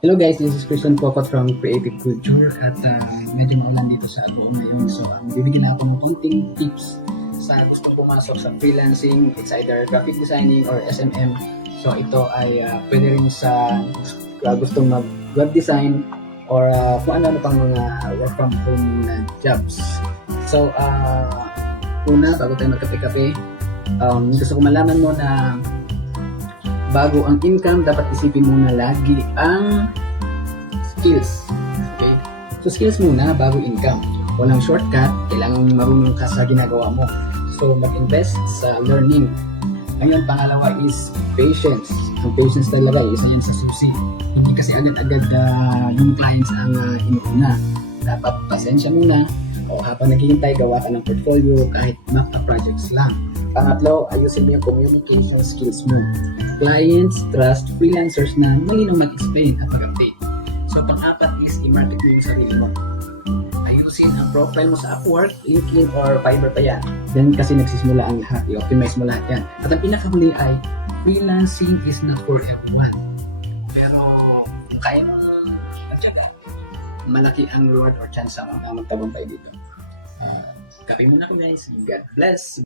Hello guys, this is Christian Pocot from Creative Culture at medyo maulan dito sa Agoo ngayon. So, bibigyan na ako ng konting tips sa gustong pumasok sa freelancing. It's either graphic designing or SMM. So, ito ay pwede rin sa gustong mag-web design or kung ano-ano pang mga work from home na jobs. So, una, bago tayo magkape-kape, gusto ko malaman mo na bago ang income, dapat isipin muna lagi ang skills. Okay? So, skills muna bago income. Walang shortcut, kailangan marunong ka sa ginagawa mo. So, mag-invest sa learning. Ngayon, pangalawa is patience. Ang patience talaga, isa yan sa susi. Hindi kasi agad-agad yung clients ang inuuna. Dapat pasensya muna. O habang naghihintay, gawa ka ng portfolio kahit mapa projects lang. Pangatlo, ayusin mo yung communication skills mo. Clients, trust, freelancers na malinong mag-explain at mag-update. So, pang-apat is i-market mo yung sarili mo. Ayusin ang profile mo sa Upwork, LinkedIn, or Fiverr pa yan. Then, kasi nagsisimula ang lahat. I-optimize mo lahat yan. At ang pinakahuli ay, freelancing is not for everyone. Pero, kaya mo magtyaga. Malaki ang reward or chance ang magtagumpay dito. Kape muna ko guys. God bless!